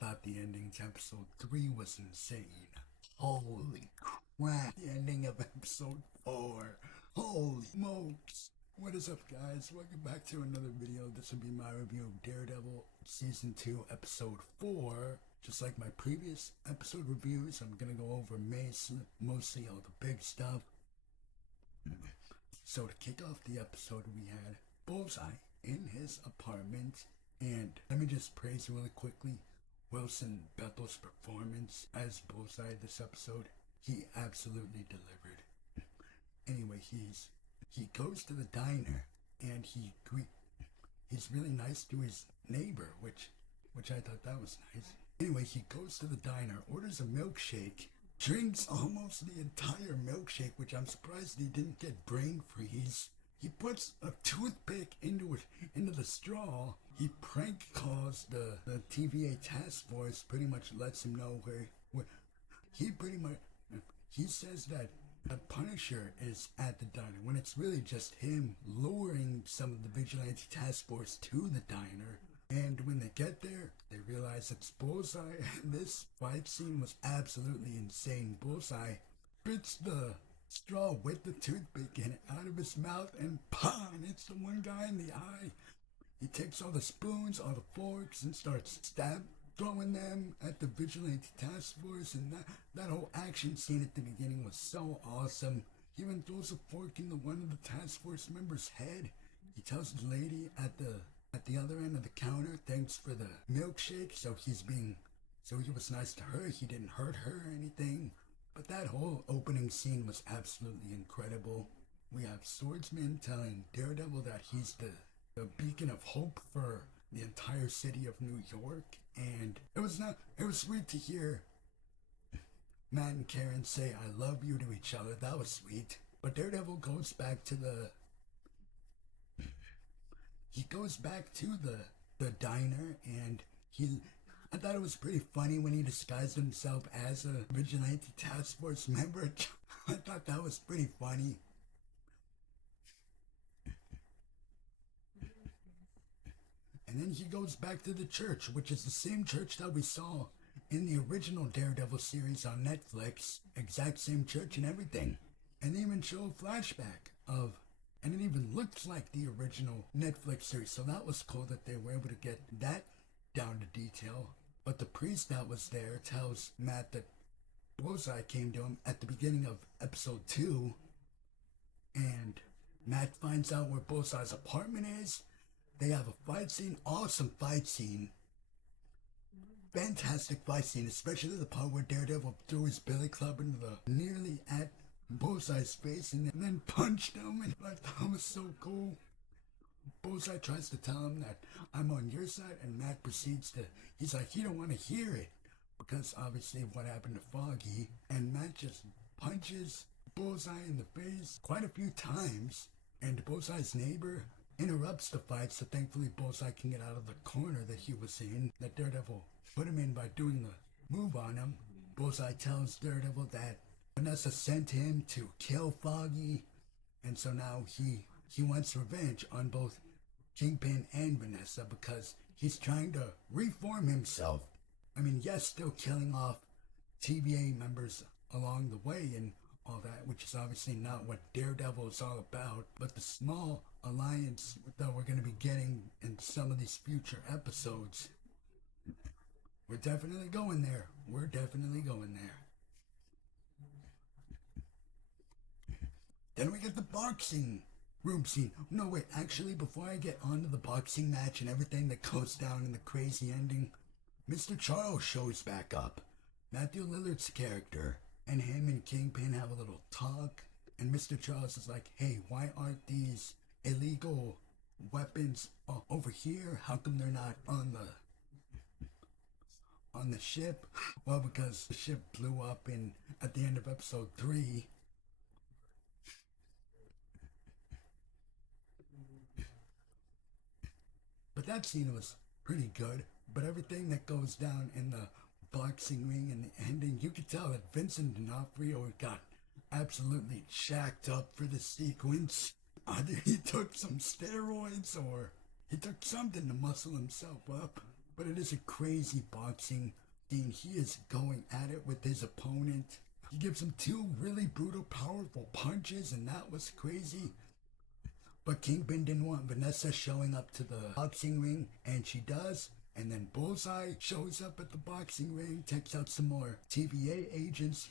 thought the ending to episode 3 was insane. Holy crap, the ending of episode 4. Holy smokes. What is up, guys? Welcome back to another video. This will be my review of Daredevil Season 2, Episode 4. Just like my previous episode reviews, I'm gonna go over mostly all the big stuff. So to kick off the episode, we had Bullseye in his apartment, and let me just praise really quickly Wilson Bethel's performance as Bullseye this episode. He absolutely delivered. Anyway, he goes to the diner and he's really nice to his neighbor, which I thought that was nice. Anyway, he goes to the diner, orders a milkshake, drinks almost the entire milkshake, which I'm surprised he didn't get brain freeze. He puts a toothpick into the straw. He prank calls the TVA task force, pretty much lets him know where he says that the Punisher is at the diner, when it's really just him luring some of the vigilante task force to the diner. And when they get there, they realize it's Bullseye, and this fight scene was absolutely insane. Bullseye spits the straw with the toothpick in out of his mouth, and pah, hits the one guy in the eye. He takes all the spoons, all the forks, and starts throwing them at the vigilante task force, and that whole action scene at the beginning was so awesome. He even throws a fork into one of the task force members' head. He tells the lady at the other end of the counter, thanks for the milkshake, so he was nice to her, he didn't hurt her or anything. But that whole opening scene was absolutely incredible. We have Swordsman telling Daredevil that he's the beacon of hope for the entire city of New York, and it was sweet to hear Matt and Karen say I love you to each other. That was sweet. But Daredevil goes back to the diner, and I thought it was pretty funny when he disguised himself as a vigilante task force member. I thought that was pretty funny. And then he goes back to the church, which is the same church that we saw in the original Daredevil series on Netflix. Exact same church and everything. And they even show a flashback and it even looks like the original Netflix series. So that was cool that they were able to get that down to detail. But the priest that was there tells Matt that Bullseye came to him at the beginning of episode 2. And Matt finds out where Bullseye's apartment is. They have a fight scene, awesome fight scene. Fantastic fight scene, especially the part where Daredevil threw his billy club into nearly at Bullseye's face and then punched him, and like that was so cool. Bullseye tries to tell him that I'm on your side, and Matt proceeds to, he's like, he don't want to hear it, because obviously what happened to Foggy, and Matt just punches Bullseye in the face quite a few times, and Bullseye's neighbor interrupts the fight, so thankfully Bullseye can get out of the corner that he was in, that Daredevil put him in by doing the move on him. Bullseye tells Daredevil that VANESSA sent him to kill Foggy, and so now he wants revenge on both Kingpin and VANESSA because he's trying to reform himself. I mean, yes, still killing off TVA members along the way and all that, which is obviously not what Daredevil is all about, but the small alliance that we're going to be getting in some of these future episodes, we're definitely going there. We're definitely going there. Then we get the boxing room scene. No, wait, actually, before I get onto the boxing match and everything that goes down in the crazy ending, Mr. Charles shows back up. Matthew Lillard's character, and him and Kingpin have a little talk, and Mr. Charles is like, hey, why aren't these illegal weapons over here? How come they're not on the ship? Well, because the ship blew up at the end of episode 3. But that scene was pretty good. But everything that goes down in the boxing ring and the ending, you could tell that Vincent D'Onofrio got absolutely jacked up for the sequence. Either he took some steroids or he took something to muscle himself up. But it is a crazy boxing scene. He is going at it with his opponent. He gives him 2 really brutal, powerful punches, and that was crazy. But Kingpin didn't want Vanessa showing up to the boxing ring, and she does. And then Bullseye shows up at the boxing ring, takes out some more TVA agents,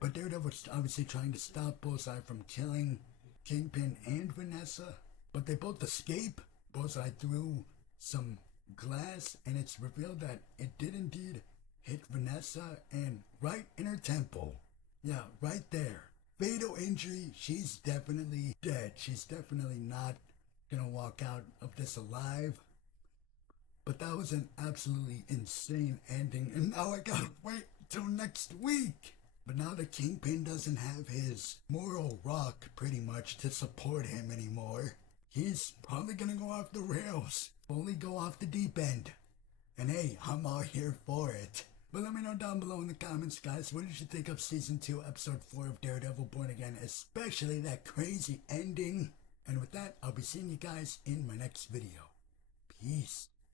but Daredevil's obviously trying to stop Bullseye from killing Kingpin and Vanessa. But they both escape. Bullseye threw some glass, and it's revealed that it did indeed hit Vanessa, and right in her temple. Yeah, right there. Fatal injury. She's definitely dead. She's definitely not gonna walk out of this alive. But that was an absolutely insane ending, and now I gotta wait till next week. But now the Kingpin doesn't have his moral rock, pretty much, to support him anymore. He's probably gonna go off the rails, fully go off the deep end. And hey, I'm all here for it. But let me know down below in the comments, guys, what did you think of Season 2, Episode 4 of Daredevil Born Again, especially that crazy ending. And with that, I'll be seeing you guys in my next video. Peace.